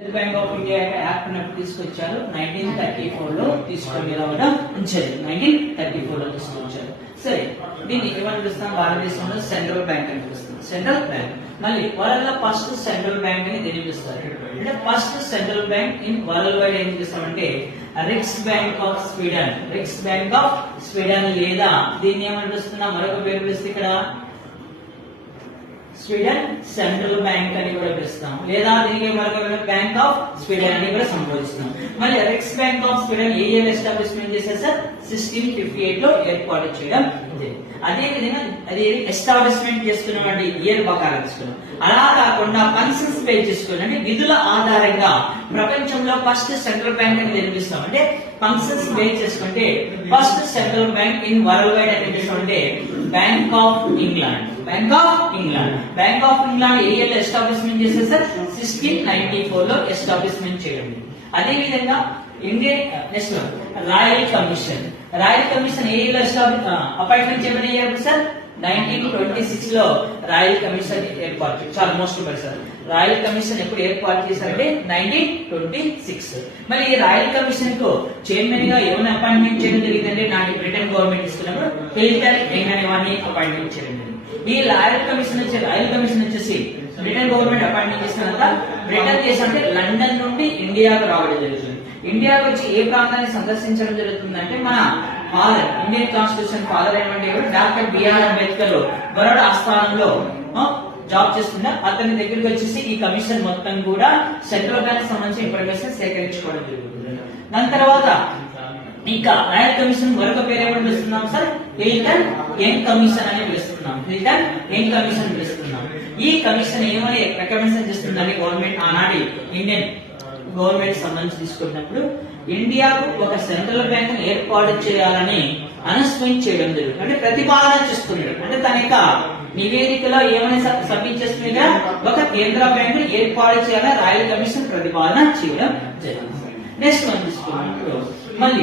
Reserve bank of India act ఎప్పుడు తీసుకొచ్చారు? 1934 లో తీసుకొని రావడం ఉంచారు. 1934 లో తీసుకొచ్చారు. సరే, దీన్ని ఏమని పిలుస్తాం? భారతదేశంలో సెంట్రల్ బ్యాంక్ అని పిలుస్తాం. Central bank. మళ్ళీ వరల్డ్ లో ఫస్ట్ సెంట్రల్ బ్యాంక్ అని దీన్ని పిలుస్తారు. అంటే first central bank in worldwide ఏం పిలుస్తామంటే Riksbank of Sweden. Riksbank of Sweden, లేదా దీన్ని ఏమని పిలుస్తున్నాం? మరొక పేరు పిలిస్తే ఇక్కడ స్వీడన్ సెంట్రల్ బ్యాంక్ అని కూడా పిలుస్తాం, లేదా దీనికి మరొక బ్యాంక్ ఆఫ్ స్వీడన్ అని కూడా సంబోధిస్తాం. మళ్ళీ రిక్స్ బ్యాంక్ ఆఫ్ స్వీడన్ ఏ ఇయర్ ఎస్టాబ్లిష్మెంట్ చేశారు సార్? 1658 లో ఏర్పాటు చేయడం. అదే విధంగా అది ఎస్టాబ్లిష్మెంట్ చేసుకున్నటువంటి ఇయర్ ప్రకారం తీసుకున్నాం. అలా కాకుండా ఫంక్షన్స్ పే చేసుకుని అంటే విధుల ఆధారంగా ప్రపంచంలో ఫస్ట్ సెంట్రల్ బ్యాంక్ అని నిర్మిస్తాం. అంటే ఫంక్షన్స్ పే చేసుకుంటే first central bank in worldwide అని అంటే bank of England. Bank of England. Bank of England ఏ ఇయర్ ఎస్టాబ్లిష్మెంట్ చేశారు సార్? 1694 లో ఎస్టాబ్లిష్మెంట్ చేయడం. అదే విధంగా Indian next royal commission. Royal commission ఏ ఇయర్ అపాయింట్మెంట్ చేయమని అయ్యారు సార్? 1926 లో రాయల్ కమిషన్ ఏర్పాటు. చాలా మోస్ట్ సార్. రాయల్ కమిషన్ ఎప్పుడు ఏర్పాటు చేశారంటే 1926. మరి ఈ రాయల్ కమిషన్ కు చైర్మన్ గా ఎవరిని అపాయింట్మెంట్ చేయడం జరిగిందంటే నాటి బ్రిటన్ గవర్నమెంట్ ఇస్తున్నప్పుడు హిల్టన్ యంగ్ అనే వారిని అపాయింట్మెంట్ చేయడం జరిగింది. ఈ రాయల్ కమిషన్ వచ్చేసి బ్రిటన్ గవర్నమెంట్ అపాయింట్మెంట్ చేసిన తర్వాత బ్రిటన్ దేశం అంటే లండన్ నుండి ఇండియాకు రావడం జరుగుతుంది. ఇండియాకు వచ్చి ఏ ప్రాంతాన్ని సందర్శించడం జరుగుతుందంటే మన ఫాదర్, ఇండియన్ కాన్స్టిట్యూషన్ ఫాదర్ అయినటువంటి డాక్టర్ బిఆర్ అంబేద్కర్ బరోడా ఆస్థానంలో జాబ్ చేస్తున్నా అతని దగ్గరికి వచ్చేసి ఈ కమిషన్ మొత్తం కూడా సెంట్రల్ బ్యాంక్ సంబంధించిన ఇన్ఫర్మేషన్ సేకరించుకోవడం జరుగుతుంది. దాని తర్వాత ఇంకా రాయల్ కమిషన్ మరొక పేరు ఏమని పిలుస్తున్నాం సార్? హిల్టన్ యంగ్ కమిషన్ అని పిలుస్తున్నాం. హిల్టన్ యంగ్ కమిషన్ పిలుస్తున్నాం. ఈ కమిషన్ ఏమని రికమెండేషన్ చేస్తుందని గవర్నమెంట్ ఆనాటి ఇండియన్ గవర్నమెంట్ సంబంధించి తీసుకున్నప్పుడు ఇండియాకు ఒక సెంట్రల్ బ్యాంక్ ఏర్పాటు చేయాలని అనౌన్స్మెంట్ చేయడం జరుగుతుంది. అంటే ప్రతిపాదన చేస్తున్నాడు. అంటే తన యొక్క నివేదికలో ఏమని సబ్మిట్ చేస్తుంది? ఒక కేంద్ర బ్యాంక్ ఏర్పాటు చేయాలని రాయల్ కమిషన్ ప్రతిపాదన చేయడం జరిగింది. నెక్స్ట్ మనం తీసుకున్నప్పుడు మళ్ళీ